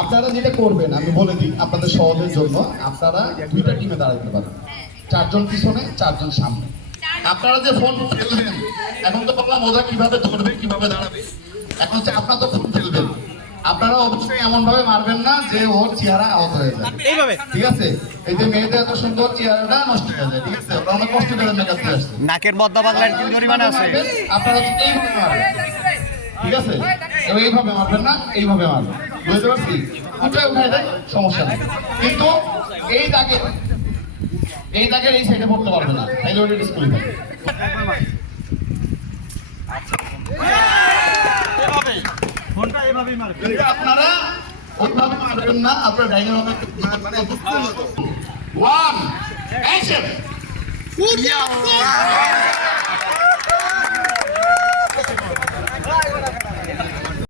আপনারা যেটা করবেন আমি বলে দিই আপনাদের সহজের জন্য, আপনারা দুইটা টিমে দাঁড়াতে পারেন, 4 জন পিছনে 4 জন সামনে। আপনারা যে ফোন ফেলবেন, এখন তো বললাম ওরা কিভাবে ধরবে কিভাবে দাঁড়াবে, এখন হচ্ছে আপনারা তো ফোন ফেলবেন, আপনারা অবশ্যই এমন ভাবে মারবেন না যে ওর চেহারা আহত হয়ে যায়, এইভাবে, ঠিক আছে? এই যে মেয়েদের এত সুন্দর চেহারাটা নষ্ট হয়ে যায়, ঠিক আছে? ওরা অনেক কষ্ট করে মেকআপ করে আসছে, নাকের মধ্যে বাংলার কি পরিমাণ আছে, আপনারা এইভাবে মারবেন, ঠিক আছে? এইভাবে মারবেন না, এইভাবে মারবেন, বুঝতে পারছি? উঠে উঠে দেয়, সমস্যা নেই, কিন্তু এই দাগে এই সাইডে পড়তে পারবে না, তাইলে ওটা স্কুলে থাকে। আপনারা ওইভাবে মারবেন না, আপনারা ডাইনার হবে মানে 1 অ্যাকশন।